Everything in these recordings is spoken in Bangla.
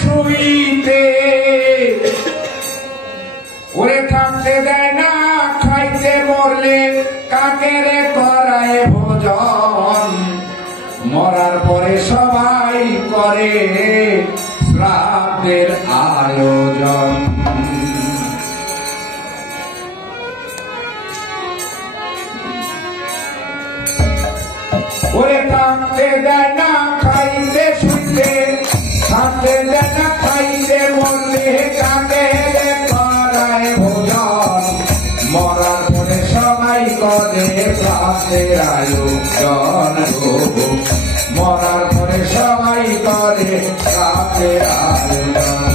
শুইতে ওরে থাকতে দেয় না খাইতে মরলে কাকেরে করায় ভোজন মরার পরে সবাই করে শ্রাদ্ধের আয়োজন ওরে থাকতে দেয় না খাইতে শুইতে থাকতে দেয় না খাইতে মরলে কাকেরে করায় ভোজন মরার পরে সবাই করে শ্রাদ্ধের আয়োজন মরার পরে সবাই করে শ্রাদ্ধের আয়োজন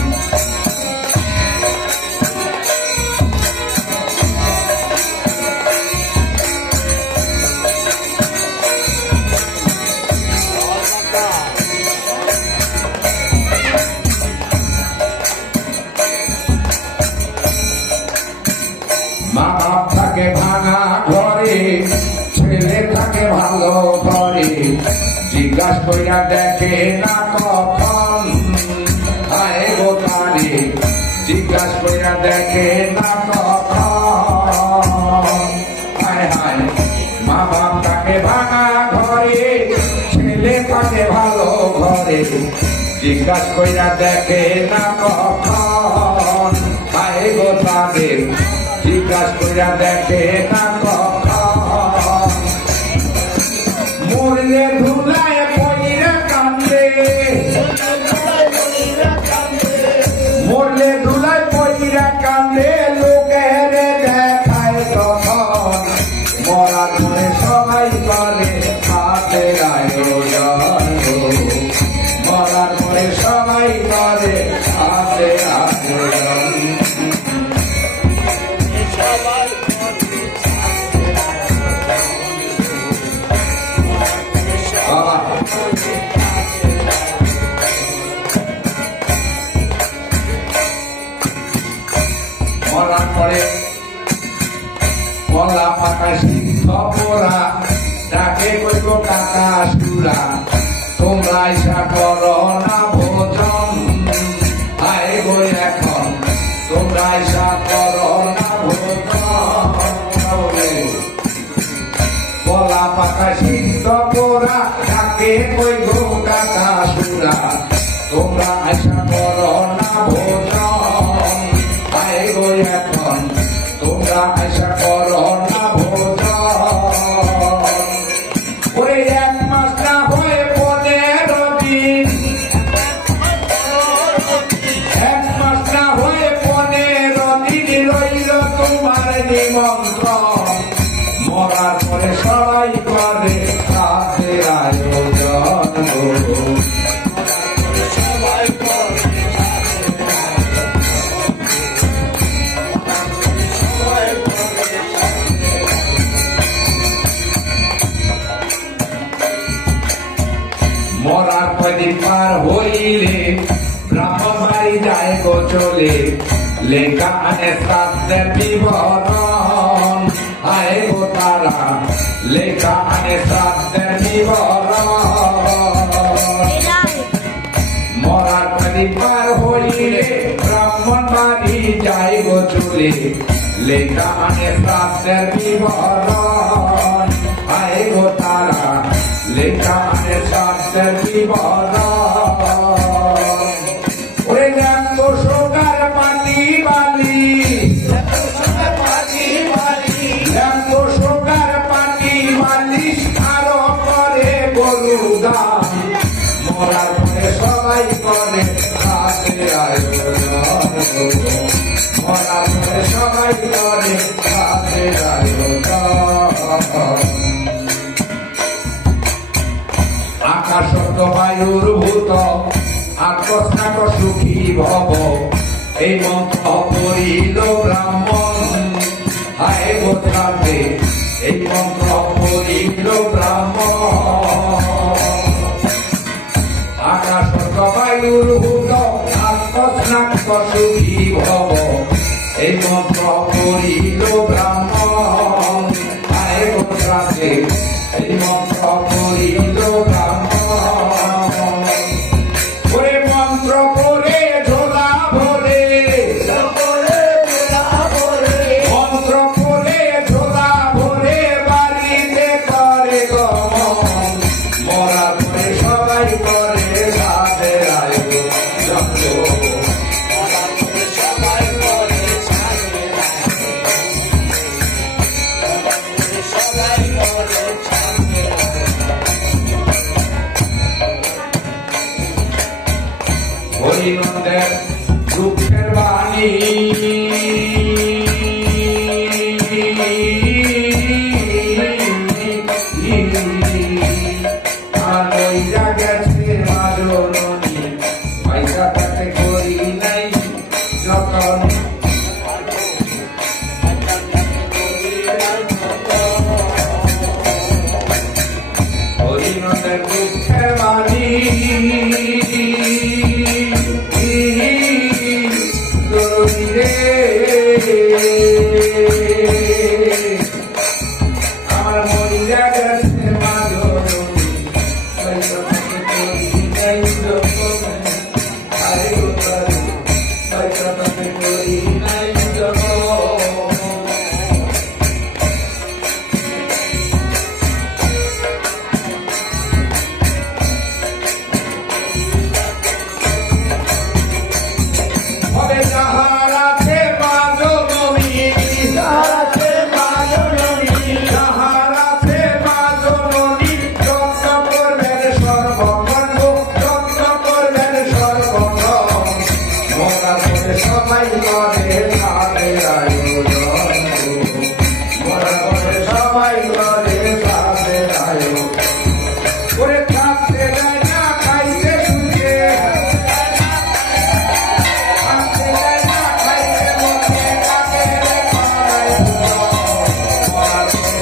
মা বাপ থাকে ভাঙা ঘরে ছেলে থাকে ভালো ঘরে জিজ্ঞাসা কইরা দেখে না কখন হায় গো তারে জিজ্ঞাসা কইরা দেখে না কখন হায় হায় মা বাপ থাকে ভাঙা ঘরে ছেলে থাকে ভালো ঘরে জিজ্ঞাসা কইরা দেখে না কখন হায় গো তারে জিজ্ঞাসা কইরা দেখে না কখন মরলে ধুলায় পইরা কান্দে মরলে ধুলায় পইরা কান্দে লোকের দেখায় তখন মরার পরে সবাই করে হাতের আয়োজন মরার পরে সবাই করে হাতের আয়োজন মরার পরে কলা পাকা সিদ্ধ পোড়া ডাকে কইব কাকা সুরা তোমরা ইচ্ছা করো না ভোজন আয় গো এখন তোমরা ইচ্ছা করো না ভোজন কলা পাকা সিদ্ধ পোড়া ডাকে কইব কাকা সুরা তোমরা ইচ্ছা করো না ভোজন আয় গো এখন তোমরা আশা করো না ভোজন ওই এক মাস না হয়ে 15 দিন এক মাস না হয়ে 15 দিন রইল তোমার নিমন্ত্রণ মরার পরে সবাই করে শ্রাদ্ধের আয়োজন সবাই করে মরার পরে পার হইলে ব্রাহ্মণ বাড়ি যায় গো চলে লেখা আনে শ্রাদ্ধের বিবরণ আয় গো তারা লেখা আনে শ্রাদ্ধের বিবরণ মরার পরে পার হইলে ব্রাহ্মণ বাড়ি যায় গো চলে লেখা আনে শ্রাদ্ধের বিবরণ আয় গো তারা লেখা আনে শ্রাদ্ধের বিবরণ ওরে দেখো সোনার মাটি বালি দেখো সোনার মাটি বালি আরো করে গরু দাম মরার পরে সবাই করে হাতের আয়োজন মরার পরে সবাই করে হাতের আয়োজন আকাশ বায়ুর ভূত আকস্মাক সুখী ভব এই মন্ত্র পড়িল ব্রাহ্মণ হায় গো শ্রাদ্ধে এই মন্ত্র পড়িল ব্রাহ্মণ আকাশ বায়ুর ভূত আকস্মাক সুখী ভব এই মন্ত্র পড়িল ব্রাহ্মণ হায় গো শ্রাদ্ধে এই মন্ত্র পড়িল ব্রাহ্মণ ওরে মন্ত্র পড়ে হরিনন্দের দুঃখের বাণী আর লইয়া গেছে মা জননী পয়সা তাতে করি নাই যতন হরিনন্দের দুঃখের বাণী আমার মরিয়া গেছে মা জননী পয়সা তাতে করি নাই যতন আরে পয়সা তাতে করি নাই যতন সবাই করে তাদের আয়োজন মনে করে সবাই করে তাদের আয়োজন করে থাকতে যায় না খাইতে শুনছে থাকতে যায় না খাইতে মনে থাকে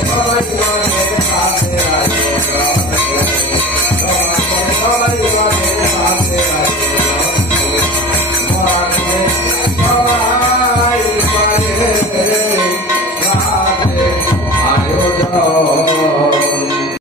সবাই করে তাদের আয়োজন সবাই